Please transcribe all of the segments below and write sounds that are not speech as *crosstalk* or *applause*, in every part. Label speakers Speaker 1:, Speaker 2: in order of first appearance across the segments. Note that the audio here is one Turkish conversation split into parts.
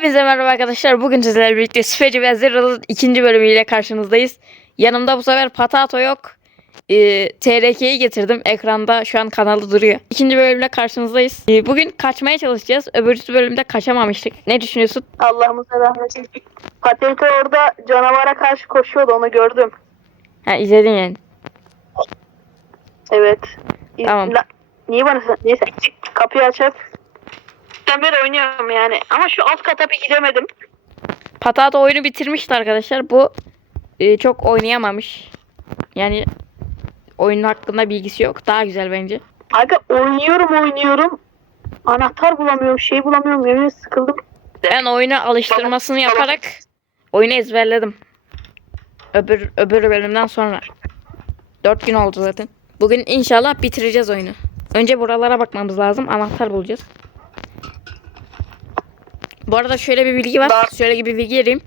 Speaker 1: Hepinize merhaba arkadaşlar. Bugün sizlerle birlikte Speci ve Zerra'nın ikinci bölümüyle karşınızdayız. Yanımda bu sefer Patato yok. Ee, TRK'yi getirdim. Ekranda şu an kanalı duruyor. İkinci bölümle karşınızdayız. Ee, bugün kaçmaya çalışacağız. Öbürsü bölümde kaçamamıştık. Ne düşünüyorsun?
Speaker 2: Allah'ımıza rahmet eylesin. Patente orada canavara karşı koşuyordu onu gördüm.
Speaker 1: Ha izledin yani.
Speaker 2: Evet.
Speaker 1: Tamam.
Speaker 2: La- Niye bana sen? Neyse. Kapıyı açıp. Ben beri oynuyorum yani. Ama şu alt kata bir gidemedim.
Speaker 1: Patato oyunu bitirmişti arkadaşlar. Bu e, çok oynayamamış. Yani oyunun hakkında bilgisi yok. Daha güzel bence.
Speaker 2: Aga oynuyorum oynuyorum. Anahtar bulamıyorum. Şey bulamıyorum. Ederim sıkıldım.
Speaker 1: Ben oyunu alıştırmasını yaparak oyunu ezberledim. Öbür öbür bölümden sonra. 4 gün oldu zaten. Bugün inşallah bitireceğiz oyunu. Önce buralara bakmamız lazım. Anahtar bulacağız. Bu arada şöyle bir bilgi var.
Speaker 2: Dart.
Speaker 1: Şöyle bir bilgi vereyim.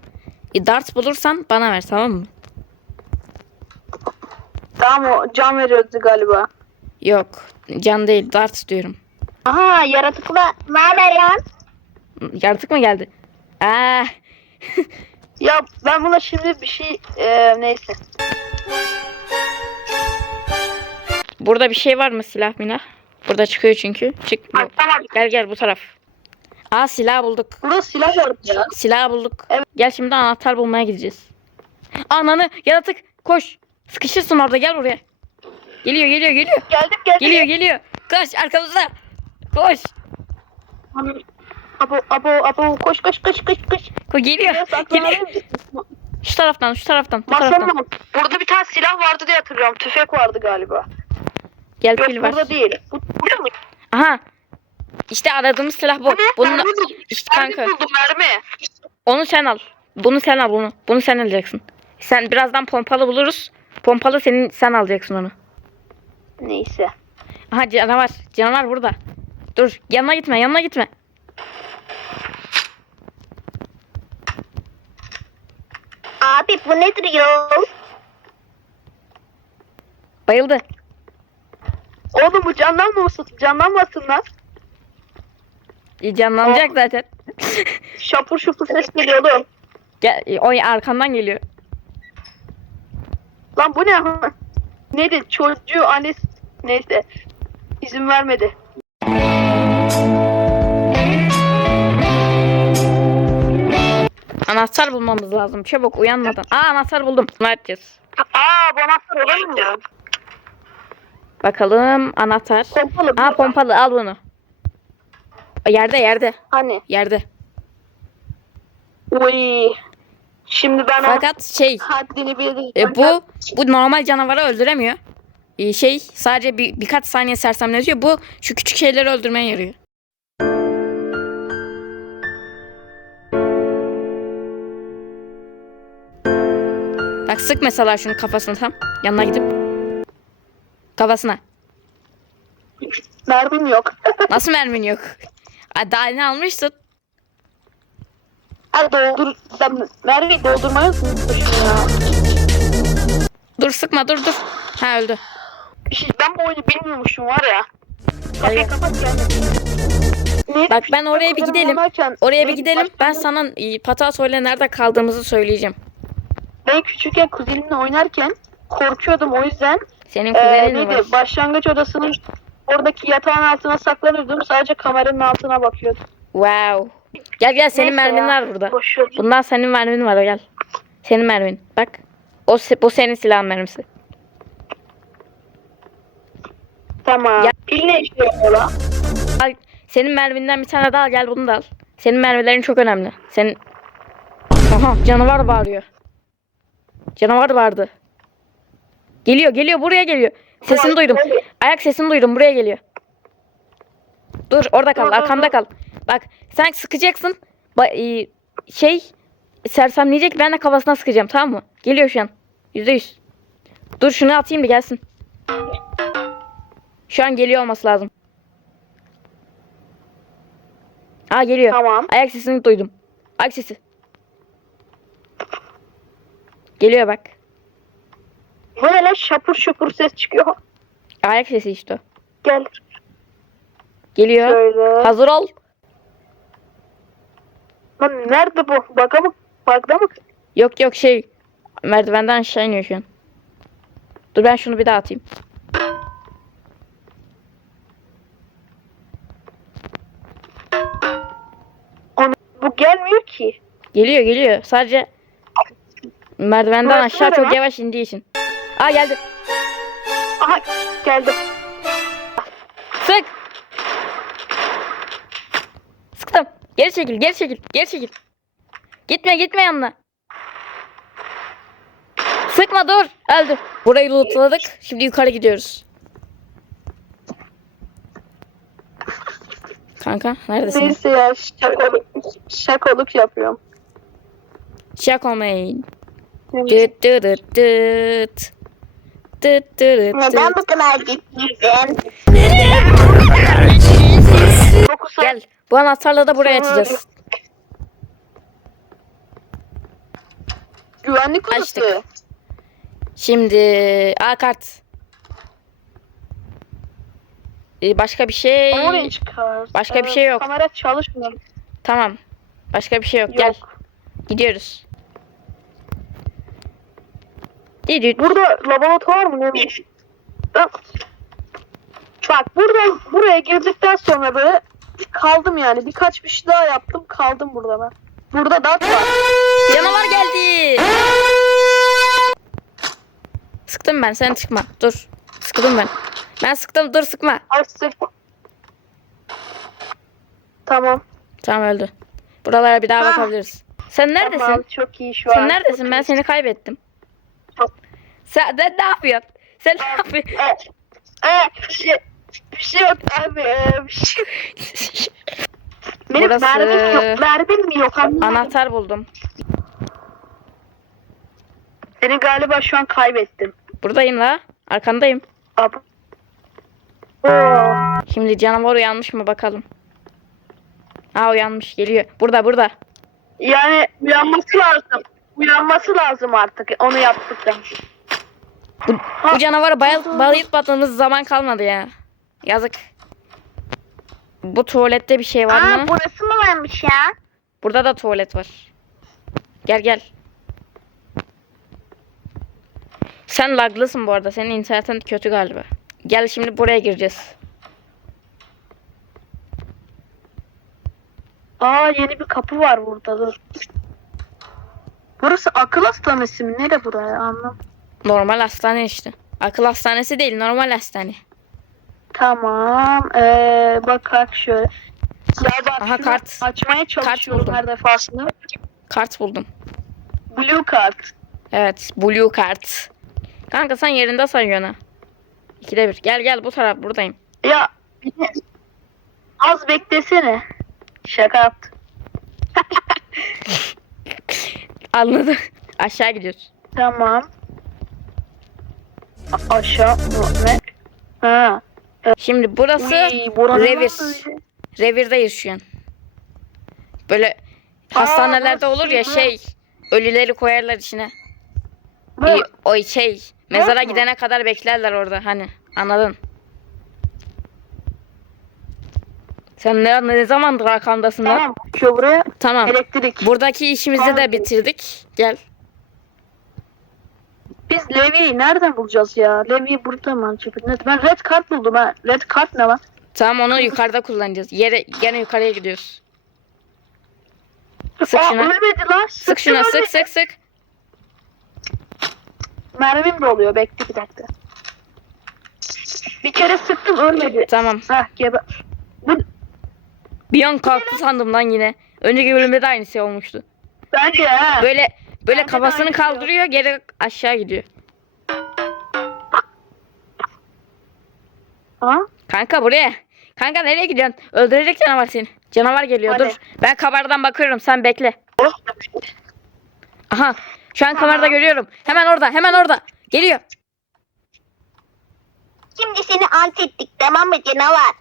Speaker 1: E, Dart bulursan bana ver tamam mı?
Speaker 2: Tamam o can veriyordu galiba.
Speaker 1: Yok. Can değil. Dart diyorum.
Speaker 2: Aha yaratıkla. Ne haber lan?
Speaker 1: Yaratık mı geldi? Aa, *laughs*
Speaker 2: Ya ben buna şimdi bir şey eee, neyse.
Speaker 1: burada bir şey var mı silah milah? Burada çıkıyor çünkü. Çıkmıyor.
Speaker 2: Tamam.
Speaker 1: Gel gel bu taraf. Aa silah bulduk.
Speaker 2: Burada silah vardı ya.
Speaker 1: Silah bulduk.
Speaker 2: Evet.
Speaker 1: Gel şimdi anahtar bulmaya gideceğiz. Ananı yaratık koş. Sıkışırsın orada gel buraya. Geliyor geliyor geliyor.
Speaker 2: Geldim geldim.
Speaker 1: Geliyor geliyor. Koş arkamızda. Koş.
Speaker 2: Abo abo abo koş koş koş koş koş.
Speaker 1: Koş geliyor. Geliyor.
Speaker 2: misin?
Speaker 1: Şu taraftan şu taraftan. Bu taraftan.
Speaker 2: Burada bir tane silah vardı diye hatırlıyorum. Tüfek vardı galiba.
Speaker 1: Gel
Speaker 2: Yok
Speaker 1: pil var.
Speaker 2: burada değil. Bu, burada mı?
Speaker 1: Aha. İşte aradığımız silah bu. Bunu
Speaker 2: mermi buldum.
Speaker 1: işte
Speaker 2: Mermi
Speaker 1: kanka.
Speaker 2: buldum mermi.
Speaker 1: Onu sen al. Bunu sen al bunu. Bunu sen alacaksın. Sen birazdan pompalı buluruz. Pompalı senin sen alacaksın onu.
Speaker 2: Neyse.
Speaker 1: Aha canavar. Canavar burada. Dur yanına gitme yanına gitme.
Speaker 2: Abi bu nedir ya?
Speaker 1: Bayıldı.
Speaker 2: Oğlum bu canlanmasın. Canlanmasın lan.
Speaker 1: E, Canlanacak
Speaker 2: Aa.
Speaker 1: zaten. *laughs*
Speaker 2: Şapur şupur ses geliyor oğlum.
Speaker 1: Gel, e, o arkandan geliyor.
Speaker 2: Lan bu ne? Neydi? Çocuğu annesi. Neyse. İzin vermedi.
Speaker 1: Anahtar bulmamız lazım. Çabuk uyanmadan. Aa anahtar buldum. Ne yapacağız?
Speaker 2: Aa bu anahtar olur mu?
Speaker 1: Bakalım anahtar.
Speaker 2: Pompalı. Burada.
Speaker 1: pompalı al bunu. Yerde yerde.
Speaker 2: Hani?
Speaker 1: Yerde.
Speaker 2: Uy. Şimdi ben
Speaker 1: Fakat şey
Speaker 2: haddini bildim.
Speaker 1: e, bu bu normal canavarı öldüremiyor. E, şey sadece bir, birkaç saniye sersemletiyor. Bu şu küçük şeyleri öldürmeye yarıyor. Bak sık mesela şunun kafasına tam. Yanına gidip. Kafasına.
Speaker 2: mermim yok. *laughs*
Speaker 1: Nasıl mermin yok? Aa, Daha ne almışsın?
Speaker 2: Hadi doldur. Sen mermi doldurmayı unutmuşum ya.
Speaker 1: Dur sıkma dur dur. Ha öldü.
Speaker 2: Şey, ben bu oyunu bilmiyormuşum var ya. Kapıyı
Speaker 1: gel.
Speaker 2: kapat. Neydi?
Speaker 1: Bak ben oraya bir gidelim. Oraya bir gidelim. Ben sana e, Patato ile nerede kaldığımızı söyleyeceğim.
Speaker 2: Ben küçükken kuzenimle oynarken korkuyordum o yüzden.
Speaker 1: Senin
Speaker 2: Ee,
Speaker 1: kuzenin mi
Speaker 2: neydi?
Speaker 1: var?
Speaker 2: Başlangıç odasının oradaki yatağın altına saklanırdım. Sadece kameranın altına bakıyordum.
Speaker 1: Wow. Gel gel senin
Speaker 2: Neyse
Speaker 1: mermin
Speaker 2: ya,
Speaker 1: var burada.
Speaker 2: boş ver.
Speaker 1: Bundan senin mermin var gel. Senin mermin. Bak. O bu senin silah mermisi.
Speaker 2: Tamam.
Speaker 1: Ya-
Speaker 2: Pil ne işe yarıyor la?
Speaker 1: Al, senin merminden bir tane daha al gel bunu da al. Senin mermilerin çok önemli. Senin Aha canavar bağırıyor. Canavar vardı. Geliyor geliyor buraya geliyor. Sesini duydum. Ayak sesini duydum buraya geliyor. Dur orada kal arkamda kal. Bak sen sıkacaksın. Ba- e, şey sersemleyecek ben de kafasına sıkacağım tamam mı? Geliyor şu an. Yüzde yüz. Dur şunu atayım bir gelsin. Şu an geliyor olması lazım. Ha geliyor.
Speaker 2: Tamam.
Speaker 1: Ayak sesini duydum. Ayak sesi. Geliyor bak.
Speaker 2: Bu ne lan? Şapur şupur ses çıkıyor.
Speaker 1: Ayak sesi işte.
Speaker 2: Gel.
Speaker 1: Geliyor.
Speaker 2: Şöyle.
Speaker 1: Hazır ol.
Speaker 2: Lan nerede bu? Baka mı? Bakta mı?
Speaker 1: Yok yok şey merdivenden aşağı iniyor şu an. Dur ben şunu bir daha atayım.
Speaker 2: Onu, bu gelmiyor ki.
Speaker 1: Geliyor geliyor. Sadece merdivenden
Speaker 2: Burası
Speaker 1: aşağı çok
Speaker 2: lan?
Speaker 1: yavaş indiği için. Aa geldi.
Speaker 2: Aha geldi.
Speaker 1: Sık. Sıktım. Geri çekil, geri çekil, geri çekil. Gitme, gitme yanına. Sıkma dur. Öldü. Burayı lootladık. Şimdi yukarı gidiyoruz. Kanka neredesin?
Speaker 2: Neyse ya şakoluk, şakoluk yapıyorum.
Speaker 1: Şakomeyn. Dıt dıt dıt dıt.
Speaker 3: Neden bu kadar ciddisin?
Speaker 2: 9 saat
Speaker 1: Gel. Bu anahtarla da buraya açacağız.
Speaker 2: güvenlik
Speaker 1: Açtık.
Speaker 2: odası.
Speaker 1: Şimdi A kart. Ee, Başka bir şey.
Speaker 2: Orange card.
Speaker 1: Başka bir
Speaker 2: Ee,
Speaker 1: şey yok.
Speaker 2: Kamera çalışmıyor.
Speaker 1: Tamam. Başka bir şey yok.
Speaker 2: Yok.
Speaker 1: Gel. Gidiyoruz. Didüt.
Speaker 2: Burada laboratuvar mı ne? Bak. Bak burada buraya girdikten sonra böyle kaldım yani. Birkaç bir şey daha yaptım kaldım burada ben. Burada dat var.
Speaker 1: Canavar geldi. Sıktım ben. Sen çıkma. Dur. Sıktım ben. Ben sıktım. Dur sıkma.
Speaker 2: Ay. Tamam.
Speaker 1: Tamam öldü. Buralara bir daha
Speaker 2: Ha.
Speaker 1: bakabiliriz. Sen neredesin?
Speaker 2: Tamam, çok iyi şu an.
Speaker 1: Sen neredesin?
Speaker 2: Çok
Speaker 1: Ben
Speaker 2: iyi.
Speaker 1: seni kaybettim. Sen de ne yapıyorsun? Sen ne yapıyorsun?
Speaker 2: Ee, ee, bir şey, bir şey yok abi. ee, bir şey. Benim
Speaker 1: Burası-
Speaker 2: mermim yok. Mermim mi yok anlamadım.
Speaker 1: Anahtar buldum.
Speaker 2: Seni galiba şu an kaybettim.
Speaker 1: Buradayım la. Arkandayım.
Speaker 2: Abi. Oo.
Speaker 1: Şimdi canavar uyanmış mı bakalım. Aa uyanmış geliyor. Burada burada.
Speaker 2: Yani uyanması lazım. Uyanması lazım artık onu yaptıktan.
Speaker 1: Bu, bu canavarı bayıl, bayıltmadığımız zaman kalmadı ya. Yazık. Bu tuvalette bir şey var
Speaker 3: Aa
Speaker 1: mı?
Speaker 3: burası mı varmış ya?
Speaker 1: Burada da tuvalet var. Gel gel. Sen laglısın bu arada. Senin internetin kötü galiba. Gel şimdi buraya gireceğiz.
Speaker 2: Aa yeni bir kapı var burada dur. Burası akıl hastanesi mi? Nere buraya anlam.
Speaker 1: Normal hastane işte. Akıl hastanesi değil normal hastane.
Speaker 2: Tamam. Ee, bak şöyle. Ya bak
Speaker 1: Aha, kart.
Speaker 2: açmaya çalışıyorum
Speaker 1: buldum.
Speaker 2: her defasında.
Speaker 1: Kart buldum.
Speaker 2: Blue kart.
Speaker 1: Evet blue kart. Kanka sen yerinde sayıyorsun ha. İkide bir. Gel gel bu taraf buradayım.
Speaker 2: Ya az beklesene. Şaka yaptım. *laughs*
Speaker 1: Anladım. *laughs* Aşağı gidiyoruz.
Speaker 2: Tamam. A- aşağı? Ne? Ha.
Speaker 1: Şimdi burası
Speaker 2: Uy, buranın
Speaker 1: revir.
Speaker 2: nasıl öyle?
Speaker 1: Revirdeyiz şu an. Böyle hastanelerde olur ya
Speaker 2: bu.
Speaker 1: şey ölüleri koyarlar içine.
Speaker 2: Bu-
Speaker 1: o şey mezara
Speaker 2: mu?
Speaker 1: gidene kadar beklerler orada hani anladın. Sen ne, ne zamandır arkamdasın lan?
Speaker 2: Tamam. Şu buraya
Speaker 1: Tamam.
Speaker 2: elektrik.
Speaker 1: Buradaki işimizi de
Speaker 2: Tamam.
Speaker 1: bitirdik. Gel.
Speaker 2: Biz Levi'yi nereden bulacağız ya? Levi burada mı acaba? Ne- Ben red kart buldum ha. Red kart ne lan?
Speaker 1: Tamam onu yukarıda kullanacağız. Yere gene yukarıya gidiyoruz. Sık
Speaker 2: Aa,
Speaker 1: şuna.
Speaker 2: ölmedi lan.
Speaker 1: Sık
Speaker 2: Sıktım,
Speaker 1: şuna sık
Speaker 2: ölmedi.
Speaker 1: sık sık.
Speaker 2: Mermim de oluyor. Bekle bir dakika. Bir kere sıktım ölmedi.
Speaker 1: Tamam.
Speaker 2: Hah geber. Bu
Speaker 1: Bir an kalktı sandım lan yine. Önceki bölümde de aynı şey olmuştu.
Speaker 2: bence ha.
Speaker 1: Böyle böyle
Speaker 2: Bende de
Speaker 1: kafasını
Speaker 2: şey
Speaker 1: kaldırıyor geri aşağı gidiyor.
Speaker 2: Ha?
Speaker 1: Kanka buraya. Kanka nereye gidiyorsun? Öldürecek canavar seni. Canavar geliyor
Speaker 2: Hadi.
Speaker 1: dur. Ben kameradan bakıyorum sen bekle. Aha. Şu an kamerada görüyorum. Hemen orada hemen orada. Geliyor.
Speaker 3: Şimdi seni ant ettik tamam mı canavar?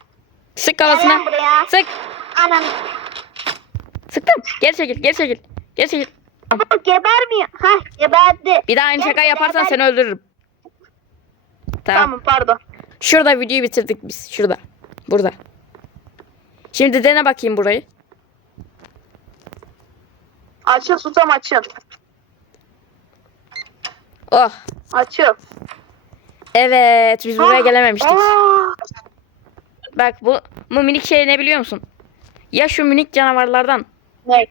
Speaker 1: Sık
Speaker 3: Gel
Speaker 1: kafasına.
Speaker 3: lan buraya.
Speaker 1: Sık.
Speaker 3: Anam.
Speaker 1: Sıktım. Geri çekil geri çekil. Geri çekil.
Speaker 3: Bu gebermiyor. Hah geberdi.
Speaker 1: Bir daha aynı şaka yaparsan
Speaker 3: gel.
Speaker 1: seni öldürürüm. Tamam.
Speaker 2: Tamam pardon.
Speaker 1: Şurada videoyu bitirdik biz. Şurada. Burada. Şimdi dene bakayım burayı.
Speaker 2: Açıl susam açıl.
Speaker 1: Oh.
Speaker 2: Açıl.
Speaker 1: Evet biz buraya
Speaker 2: Aa,
Speaker 1: gelememiştik.
Speaker 2: aa.
Speaker 1: Bak bu, bu minik şey ne biliyor musun? Ya şu minik canavarlardan
Speaker 2: Ne?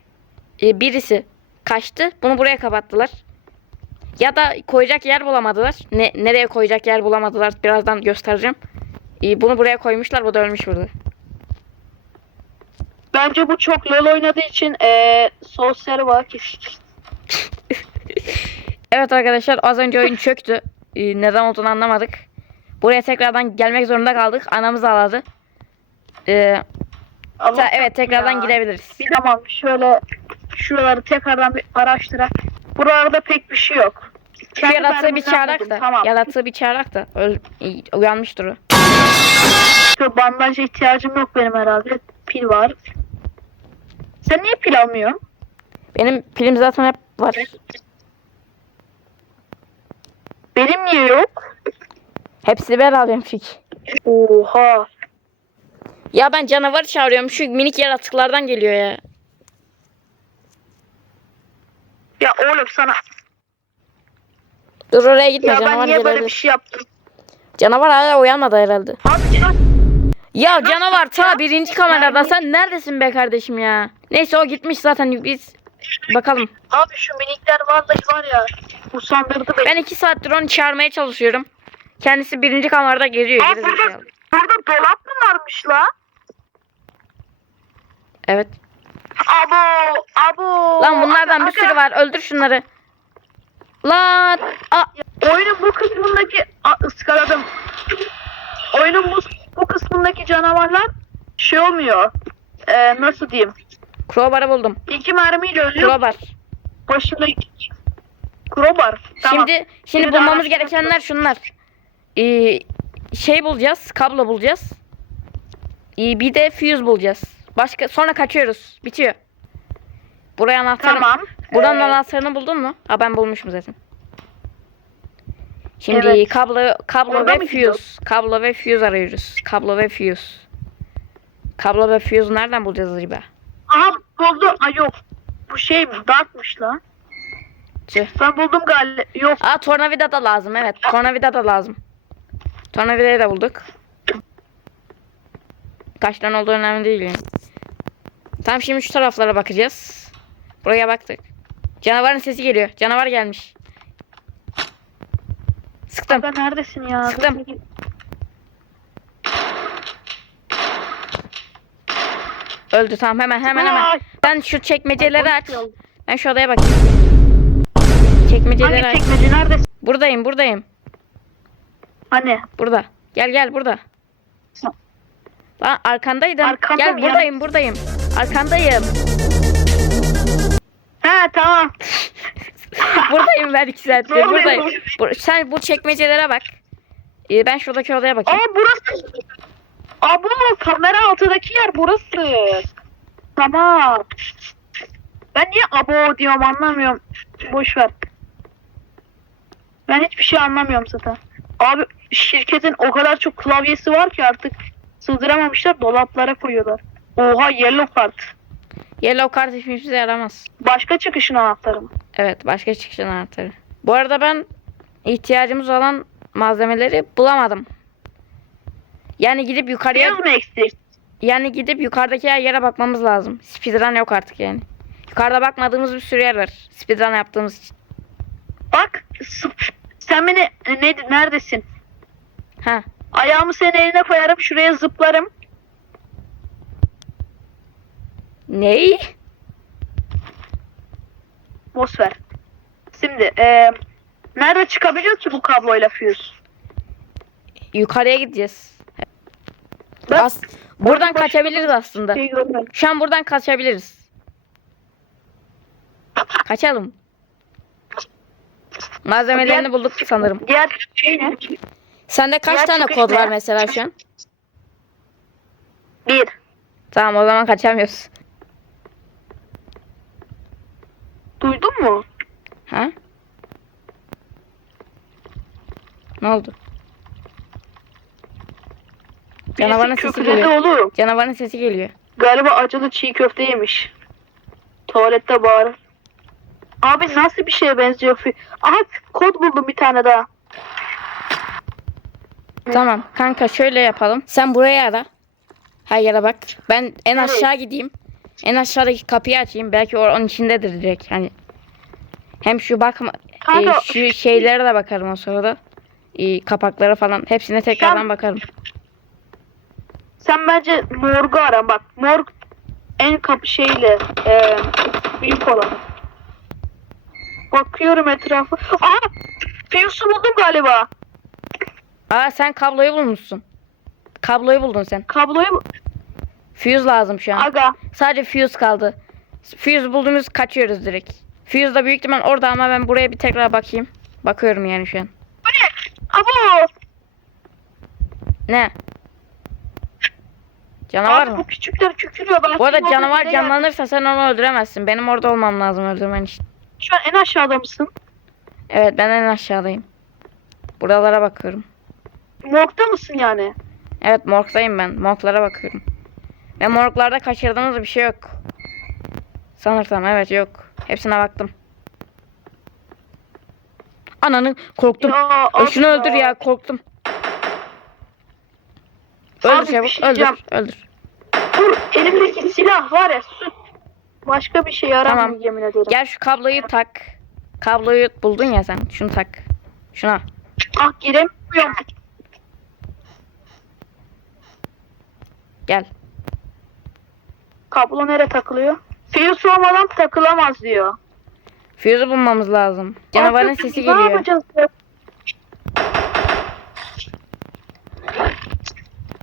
Speaker 1: e, birisi kaçtı. Bunu buraya kapattılar. Ya da koyacak yer bulamadılar. Ne, nereye koyacak yer bulamadılar. Birazdan göstereceğim. E, bunu buraya koymuşlar. Bu da ölmüş burada.
Speaker 2: Bence bu çok LoL oynadığı için eee sosyal var. *laughs*
Speaker 1: Evet arkadaşlar az önce oyun çöktü. E, neden olduğunu anlamadık. Buraya tekrardan gelmek zorunda kaldık. Anamız ağladı. E,
Speaker 2: Allah
Speaker 1: ta- evet tekrardan
Speaker 2: ya.
Speaker 1: gidebiliriz.
Speaker 2: Bir tamam şöyle şuraları tekrardan bir araştırak. Buralarda pek bir şey yok.
Speaker 1: Şu
Speaker 2: Kendi
Speaker 1: yaratığı bir çağırak
Speaker 2: buldum,
Speaker 1: da.
Speaker 2: Tamam.
Speaker 1: Yaratığı bir çağırak da. Öl, e, uyanmıştır o.
Speaker 2: Şu bandaja ihtiyacım yok benim herhalde. Pil var. Sen niye pil almıyorsun?
Speaker 1: Benim pilim zaten hep var.
Speaker 2: Benim niye yok?
Speaker 1: Hepsini ben alıyorum çünkü.
Speaker 2: Oha.
Speaker 1: Ya ben canavar çağırıyorum. Şu minik yaratıklardan geliyor ya.
Speaker 2: Ya oğlum sana.
Speaker 1: Dur oraya gitme
Speaker 2: Ya ben
Speaker 1: canavar
Speaker 2: niye böyle bir şey yaptım?
Speaker 1: Canavar hala uyanmadı herhalde.
Speaker 2: Abi ya,
Speaker 1: Ya canavar ta birinci kamerada sen neredesin be kardeşim ya? Neyse o gitmiş zaten biz bakalım.
Speaker 2: abi şu minikler vallahi var ya. Usandırdı beni.
Speaker 1: Ben iki saattir onu çağırmaya çalışıyorum. Kendisi birinci kamerada.
Speaker 2: Aa,
Speaker 1: gerizekalı.
Speaker 2: burada, burada dolap mı varmış la?
Speaker 1: Evet.
Speaker 2: Abo, abo.
Speaker 1: Lan bunlardan bir sürü var. Öldür şunları. Lan.
Speaker 2: Oyunun bu kısmındaki Aa, ıskaladım. Oyunun bu, bu kısmındaki canavarlar şey olmuyor. Ee, nasıl diyeyim?
Speaker 1: crowbar'ı buldum.
Speaker 2: İki mermiyle ölüyor.
Speaker 1: Crowbar.
Speaker 2: Başında Crowbar. Tamam.
Speaker 1: Şimdi şimdi
Speaker 2: Biri
Speaker 1: bulmamız gerekenler şunlar. Ee, şey bulacağız, kablo bulacağız. Ee, bir de fuse bulacağız. Başka sonra kaçıyoruz. Bitiyor. Buraya anahtarı.
Speaker 2: Tamam.
Speaker 1: Buranın
Speaker 2: Ee,
Speaker 1: anahtarını buldun mu? Ha ben bulmuşum zaten. Şimdi
Speaker 2: Evet.
Speaker 1: kablo kablo
Speaker 2: Orada
Speaker 1: ve fuse. Kablo ve fuse arıyoruz. Kablo ve fuse. Kablo ve fuse nereden bulacağız acaba?
Speaker 2: Aha buldum. Ay yok. Bu şey mi? Darkmış lan.
Speaker 1: Tüh.
Speaker 2: Ben buldum galiba. Yok.
Speaker 1: Aa tornavida da lazım evet. Tornavida da lazım. Tornavidayı da bulduk. Kaç tane olduğu önemli değil yani. Tamam şimdi şu taraflara bakacağız. Buraya baktık. Canavarın sesi geliyor. Canavar gelmiş. Sıktım.
Speaker 2: Ben neredesin ya?
Speaker 1: Sıktım. Öldü tamam hemen hemen hemen.
Speaker 2: Ay.
Speaker 1: Ben şu çekmeceleri aç. Ben şu odaya bakayım. Çekmeceleri aç.
Speaker 2: çekmece neredesin?
Speaker 1: Buradayım buradayım.
Speaker 2: Hani?
Speaker 1: Burada. Gel gel burada. Lan arkandaydım.
Speaker 2: Arkamda
Speaker 1: gel buradayım buradayım. Arkandayım.
Speaker 2: He tamam. *laughs*
Speaker 1: buradayım ben iki saattir buradayım. Bu- sen bu çekmecelere bak. Ee, ben şuradaki odaya bakayım.
Speaker 2: Aa burası. Aa bu kamera altındaki yer burası. Tamam. Ben niye abo diyorum anlamıyorum. Boş ver. Ben hiçbir şey anlamıyorum zaten. Abi şirketin o kadar çok klavyesi var ki artık sığdıramamışlar dolaplara koyuyorlar. Oha yellow kart.
Speaker 1: Yellow card hiçbirimize yaramaz.
Speaker 2: Başka çıkışın anahtarı mı?
Speaker 1: Evet başka çıkışın anahtarı. Bu arada ben ihtiyacımız olan malzemeleri bulamadım. Yani gidip yukarıya
Speaker 2: Beyaz mı eksik?
Speaker 1: yani gidip yukarıdaki her yere bakmamız lazım. Speedrun yok artık yani. Yukarıda bakmadığımız bir sürü yer var. Speedrun yaptığımız için.
Speaker 2: Bak sen beni ne, neredesin?
Speaker 1: Ha.
Speaker 2: Ayağımı senin eline koyarım şuraya zıplarım.
Speaker 1: Ney?
Speaker 2: Boş ver. Şimdi eee nerede çıkabiliyoruz ki bu kabloyla fuse?
Speaker 1: Yukarıya gideceğiz.
Speaker 2: Ben
Speaker 1: As- buradan kaçabiliriz aslında.
Speaker 2: şey.
Speaker 1: Şu an buradan kaçabiliriz. Kaçalım. Malzemelerini bulduk sanırım.
Speaker 2: Diğer şey ne?
Speaker 1: Sende kaç
Speaker 2: Diğer
Speaker 1: tane kod
Speaker 2: ne?
Speaker 1: var mesela şu an?
Speaker 2: Bir.
Speaker 1: Tamam o zaman kaçamıyoruz.
Speaker 2: Duydun mu?
Speaker 1: Ha? Ne oldu? Canavarın sesi geliyor.
Speaker 2: oğlum.
Speaker 1: Canavarın sesi geliyor.
Speaker 2: Galiba acılı çiğ köfte yemiş. Tuvalette bağır. Abi nasıl bir şeye benziyor? Aha kod buldum bir tane daha.
Speaker 1: Tamam kanka şöyle yapalım. Sen buraya ara. Her yere bak. Ben en aşağı gideyim. En aşağıdaki kapıyı açayım. Belki onun içindedir direkt. Hani hem şu bakma
Speaker 2: Kanka-
Speaker 1: e, şu şeylere de bakarım o sırada. E, kapaklara falan. Hepsine tekrardan
Speaker 2: Sen-
Speaker 1: bakarım.
Speaker 2: Sen bence morgu ara bak. Morg en kapı şeyle e, büyük olan. Bakıyorum etrafa. Aa! Fuse'u buldum galiba.
Speaker 1: Aa sen kabloyu bulmuşsun. Kabloyu buldun sen.
Speaker 2: Kabloyu
Speaker 1: Fuse lazım şu an.
Speaker 2: aga.
Speaker 1: Sadece fuse kaldı. Fuse bulduğumuz kaçıyoruz direkt. Fuse da büyük ihtimal orada ama ben buraya bir tekrar bakayım. Bakıyorum yani şu an.
Speaker 2: Abo!
Speaker 1: Ne? Canavar
Speaker 2: Abi
Speaker 1: mı?
Speaker 2: bu küçükler kükürüyor. Ben
Speaker 1: Bu arada canavar
Speaker 2: geldim.
Speaker 1: canlanırsa sen onu öldüremezsin. Benim orada olmam lazım öldürmen için.
Speaker 2: Şu an en aşağıda mısın?
Speaker 1: Evet ben en aşağıdayım. Buralara bakıyorum.
Speaker 2: Morgda mısın yani?
Speaker 1: Evet morgdayım ben. Morglara bakıyorum. Ve morglarda kaçırdığımız bir şey yok. Sanırsam evet yok. Hepsine baktım. Ananı korktum.
Speaker 2: Ya,
Speaker 1: Şunu öldür ya korktum. Öldür
Speaker 2: Abi
Speaker 1: çabuk
Speaker 2: şey
Speaker 1: öldür öldür.
Speaker 2: Dur elimdeki silah var ya süt. Başka bir şey yaramıyor
Speaker 1: Tamam.
Speaker 2: yemin ederim.
Speaker 1: Gel şu kabloyu tak. Kabloyu buldun ya sen. Şunu tak. Şuna.
Speaker 2: Ah giremiyorum.
Speaker 1: Gel.
Speaker 2: Kablo nereye takılıyor? Fuse olmadan takılamaz diyor.
Speaker 1: Fuse'u bulmamız lazım. Canavarın sesi
Speaker 2: Ne
Speaker 1: geliyor.
Speaker 2: yapacağız ya?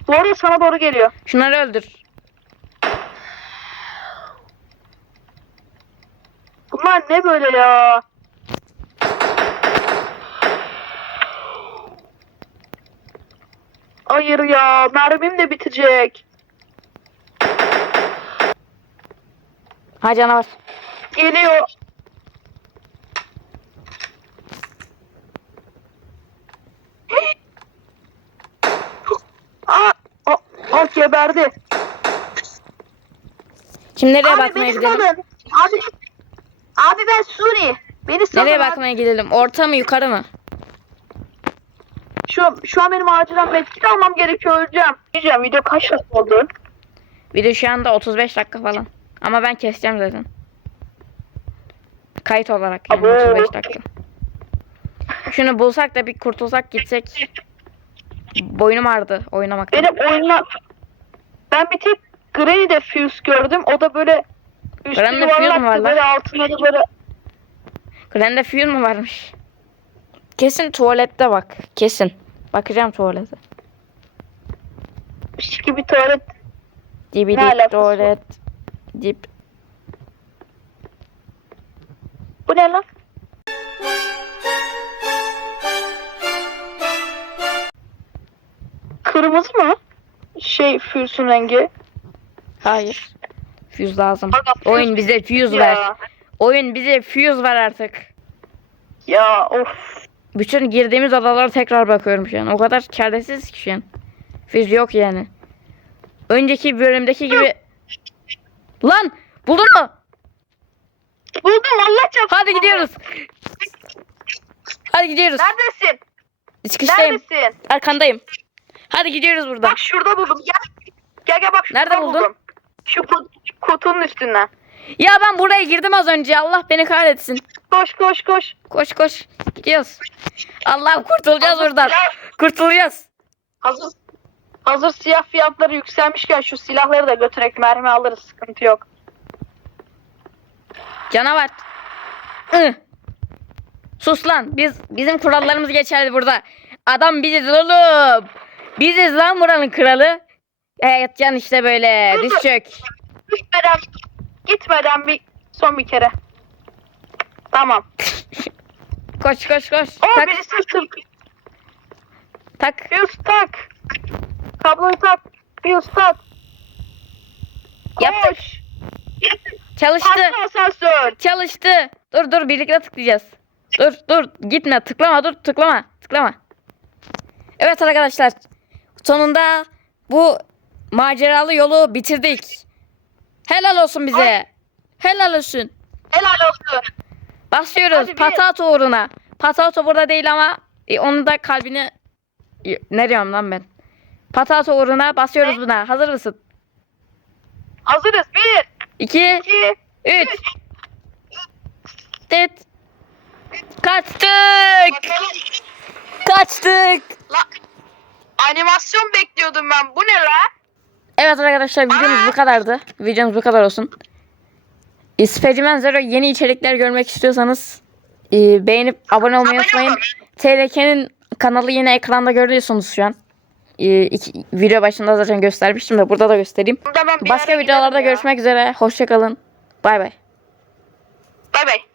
Speaker 2: Bu arada sana doğru geliyor.
Speaker 1: Şunları öldür.
Speaker 2: Bunlar ne böyle ya? Hayır ya, mermim de bitecek.
Speaker 1: Ha canavar.
Speaker 2: Geliyor. Aa, o, o geberdi.
Speaker 1: Şimdi nereye
Speaker 3: Abi
Speaker 1: bakmaya
Speaker 3: beni
Speaker 1: gidelim?
Speaker 3: salın. Abi, abi ben Suri. Beni salın
Speaker 1: Nereye
Speaker 3: abi.
Speaker 1: bakmaya gidelim? Orta mı yukarı mı?
Speaker 2: Şu, şu an benim acilen medkit almam gerekiyor öleceğim. Diyeceğim video kaç dakika oldu?
Speaker 1: Video şu anda 35 dakika falan. Ama ben keseceğim zaten. Kayıt olarak yani
Speaker 2: Abo.
Speaker 1: 35 dakika. Şunu bulsak da bir kurtulsak gitsek. Boynum ağrıdı oynamaktan.
Speaker 2: Benim oyunlar... Ben bir tek Granny'de Fuse gördüm. O da böyle üstü
Speaker 1: Granny'de Fuse var
Speaker 2: yuvarlaktı böyle altına da böyle
Speaker 1: Grande Fuel mu varmış? Kesin tuvalette bak. Kesin. Bakacağım tuvalete.
Speaker 2: şık gibi tuvalet.
Speaker 1: Dibidi tuvalet. Dip.
Speaker 2: Bu ne lan? Kırmızı mı? Şey Fuse'un rengi.
Speaker 1: Hayır. Fuse lazım.
Speaker 2: Aga, fuse
Speaker 1: Oyun bize fuse ver. Oyun bize fuse ver artık.
Speaker 2: Ya of.
Speaker 1: Bütün girdiğimiz odalara tekrar bakıyorum şu an. O kadar çaresiz ki şu an. Fuse yok yani. Önceki bölümdeki gibi. Lan! Buldun mu?
Speaker 2: Buldum Allah çarpsın.
Speaker 1: Hadi gidiyoruz. Hadi gidiyoruz.
Speaker 2: Neredesin?
Speaker 1: Çıkıştayım.
Speaker 2: Neredesin?
Speaker 1: Arkandayım. Hadi gidiyoruz buradan.
Speaker 2: Bak şurada buldum. Gel. Gel gel bak şurada
Speaker 1: Nerede buldun?
Speaker 2: buldum. Şu kut- kutunun üstünden.
Speaker 1: Ya ben buraya girdim az önce. Allah beni kahretsin.
Speaker 2: Koş koş koş.
Speaker 1: Koş koş. Gidiyoruz. Allah kurtulacağız
Speaker 2: Hazır
Speaker 1: buradan.
Speaker 2: silah-
Speaker 1: Kurtulacağız.
Speaker 2: Hazır hazır siyah fiyatları yükselmişken şu silahları da götürek mermi alırız sıkıntı yok.
Speaker 1: Canavar. Ih. Sus lan. Biz bizim kurallarımız geçerli burada. Adam biziz oğlum. Biziz lan buranın kralı. E yatacaksın işte böyle.
Speaker 2: Dur,
Speaker 1: Diz
Speaker 2: dur.
Speaker 1: çök.
Speaker 2: Gitmeden gitmeden bir son bir kere. Tamam.
Speaker 1: Koş koş koş.
Speaker 2: O
Speaker 1: Tak
Speaker 2: birisi
Speaker 1: tak.
Speaker 2: Fuse tak. Kabloyu tak. Fuse tak.
Speaker 1: Yaptık.
Speaker 2: Koş.
Speaker 1: Çalıştı.
Speaker 2: Asansör.
Speaker 1: Çalıştı. Dur dur birlikte tıklayacağız. Dur dur gitme tıklama dur tıklama tıklama. Evet arkadaşlar sonunda bu maceralı yolu bitirdik. Helal olsun bize.
Speaker 2: Ay.
Speaker 1: Helal olsun.
Speaker 2: Helal olsun.
Speaker 1: Basıyoruz
Speaker 2: bir.
Speaker 1: patato uğruna. Patato burada değil ama e, onun da kalbini E, ne diyorum lan ben? Patato uğruna basıyoruz
Speaker 2: Ne?
Speaker 1: buna. Hazır mısın?
Speaker 2: Hazırız. Bir,
Speaker 1: 2
Speaker 2: iki,
Speaker 1: 3 Tet. Kaçtık. Kaçtık.
Speaker 2: La animasyon bekliyordum ben. Bu ne la?
Speaker 1: Evet arkadaşlar videomuz bu kadardı. Videomuz bu kadar olsun. Spiderman Zero yeni içerikler görmek istiyorsanız e, beğenip abone olmayı
Speaker 2: Abone
Speaker 1: unutmayın.
Speaker 2: olun.
Speaker 1: TRK'nin kanalı yine ekranda görüyorsunuz şu an. E, iki- video başında zaten göstermiştim de burada da göstereyim.
Speaker 2: Burada
Speaker 1: Başka videolarda görüşmek üzere. Hoşçakalın. Bay bay.
Speaker 2: Bay bay.